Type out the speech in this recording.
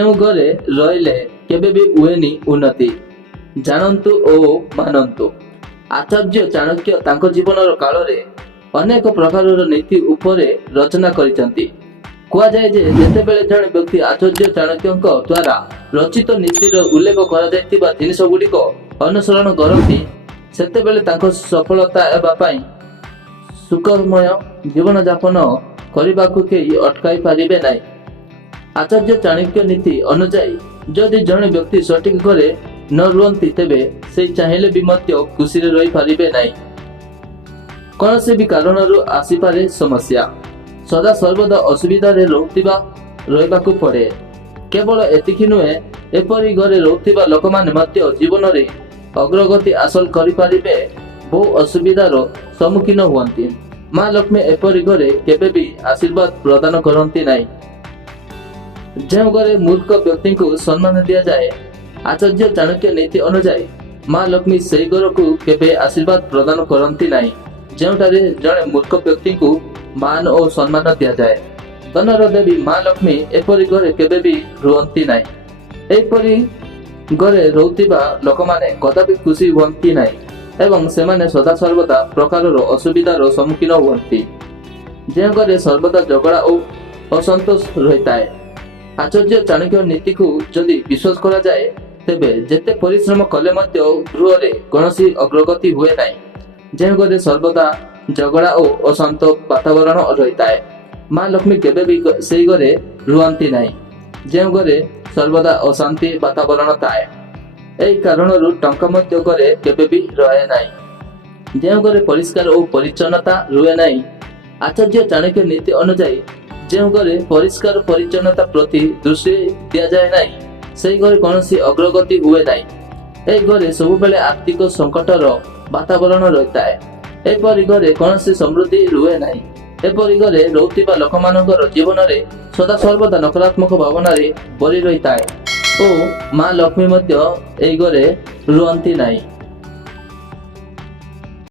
ଯେଉଁ ଘରେ ରହିଲେ କେବେ ବି ହୁଏନି ଉନ୍ନତି। ଜାଣନ୍ତୁ ଓ ମାନନ୍ତୁ। ଆଚାର୍ଯ୍ୟ ଚାଣକ୍ୟ ତାଙ୍କ ଜୀବନର କାଳରେ ଅନେକ ପ୍ରକାରର ନୀତି ଉପରେ ରଚନା କରିଛନ୍ତି। କୁହାଯାଏ ଯେ ଯେତେବେଳେ ଜଣେ ବ୍ୟକ୍ତି ଆଚାର୍ଯ୍ୟ ଚାଣକ୍ୟଙ୍କ ଦ୍ୱାରା ରଚିତ ନୀତିର ଉଲ୍ଲେଖ କରାଯାଇଥିବା ଜିନିଷ ଗୁଡ଼ିକ ଅନୁସରଣ କରନ୍ତି, ସେତେବେଳେ ତାଙ୍କ ସଫଳତା ହେବା ପାଇଁ ସୁଖମୟ ଜୀବନଯାପନ କରିବାକୁ କେହି ଅଟକାଇ ପାରିବେ ନାହିଁ। ଆଚାର୍ଯ୍ୟ ଚାଣକ୍ୟ ନୀତି ଅନୁଯାୟୀ ଯଦି ଜଣେ ବ୍ୟକ୍ତି ସଠିକ ଘରେ ନ ରୁହନ୍ତି, ତେବେ ସେ ଚାହିଁଲେ ବି ମଧ୍ୟ ଖୁସିରେ ରହିପାରିବେ ନାହିଁ। କୌଣସି ବି କାରଣରୁ ଆସିପାରେ ସମସ୍ୟା, ସଦା ସର୍ବଦା ଅସୁବିଧାରେ ରହିବାକୁ ପଡ଼େ। କେବଳ ଏତିକି ନୁହେଁ, ଏପରି ଘରେ ରହୁଥିବା ଲୋକମାନେ ମଧ୍ୟ ଜୀବନରେ ଅଗ୍ରଗତି ହାସଲ କରିପାରିବେ ବହୁ ଅସୁବିଧାର ସମ୍ମୁଖୀନ ହୁଅନ୍ତି। ମା ଲକ୍ଷ୍ମୀ ଏପରି ଘରେ କେବେ ବି ଆଶୀର୍ବାଦ ପ୍ରଦାନ କରନ୍ତି ନାହିଁ। ଯେଉଁ ଘରେ ମୂର୍ଖ ବ୍ୟକ୍ତିଙ୍କୁ ସମ୍ମାନ ଦିଆଯାଏ, ଆଚାର୍ଯ୍ୟ ଚାଣକ୍ୟ ନୀତି ଅନୁଯାୟୀ ମା ଲକ୍ଷ୍ମୀ ସେହି ଘରକୁ କେବେ ଆଶୀର୍ବାଦ ପ୍ରଦାନ କରନ୍ତି ନାହିଁ, ଯେଉଁଠାରେ ଜଣେ ମୂର୍ଖ ବ୍ୟକ୍ତିଙ୍କୁ ମାନ ଓ ସମ୍ମାନ ଦିଆଯାଏ। ଧନର ଦେବୀ ମା ଲକ୍ଷ୍ମୀ ଏପରି ଘରେ କେବେ ବି ରୁହନ୍ତି ନାହିଁ। ଏହିପରି ଘରେ ରହୁଥିବା ଲୋକମାନେ କଦାପି ଖୁସି ହୁଅନ୍ତି ନାହିଁ ଏବଂ ସେମାନେ ସଦାସର୍ବଦା ପ୍ରକାରର ଅସୁବିଧାର ସମ୍ମୁଖୀନ ହୁଅନ୍ତି। ଯେଉଁ ଘରେ ସର୍ବଦା ଝଗଡ଼ା ଓ ଅସନ୍ତୋଷ ରହିଥାଏ। ଆଚାର୍ଯ୍ୟ ଚାଣକ୍ୟ ନୀତିକୁ ଯଦି ବିଶ୍ୱାସ କରାଯାଏ, ତେବେ ଯେତେ ପରିଶ୍ରମ କଲେ ମଧ୍ୟ ଗୃହରେ କୌଣସି ଅଗ୍ରଗତି ହୁଏ ନାହିଁ। ଯେଉଁ ଘରେ ସର୍ବଦା ଝଗଡ଼ା ଓ ଅଶାନ୍ତ ବାତାବରଣ ରହିଥାଏ, ମା ଲକ୍ଷ୍ମୀ କେବେ ବି ସେହି ଘରେ ରୁହନ୍ତି ନାହିଁ। ଯେଉଁ ଘରେ ସର୍ବଦା ଅଶାନ୍ତି ବାତାବରଣ ଥାଏ, ଏହି କାରଣରୁ ଟଙ୍କା ମଧ୍ୟ ଘରେ କେବେ ବି ରହେ ନାହିଁ। ଯେଉଁ ଘରେ ପରିଷ୍କାର ଓ ପରିଚ୍ଛନ୍ନତା ରୁହେ ନାହିଁ, ଆଚାର୍ଯ୍ୟ ଚାଣକ୍ୟ ନୀତି ଅନୁଯାୟୀ ଯେଉଁ ଘରେ ପରିଷ୍କାର ପରିଚ୍ଛନ୍ନତା ପ୍ରତି ଦୃଷ୍ଟି ଦିଆଯାଏ ନାହିଁ, ସେହି ଘରେ କୌଣସି ଅଗ୍ରଗତି ହୁଏ ନାହିଁ। ଏହି ଘରେ ସବୁବେଳେ ଆର୍ଥିକ ସଙ୍କଟର ବାତାବରଣ ରହିଥାଏ। ଏପରି ଘରେ କୌଣସି ସମୃଦ୍ଧି ରୁହେ ନାହିଁ। ଏପରି ଘରେ ରହୁଥିବା ଲୋକମାନଙ୍କର ଜୀବନରେ ସଦାସର୍ବଦା ନକାରାତ୍ମକ ଭାବନାରେ ଭରି ରହିଥାଏ ଓ ମା ଲକ୍ଷ୍ମୀ ମଧ୍ୟ ଏହି ଘରେ ରୁହନ୍ତି ନାହିଁ।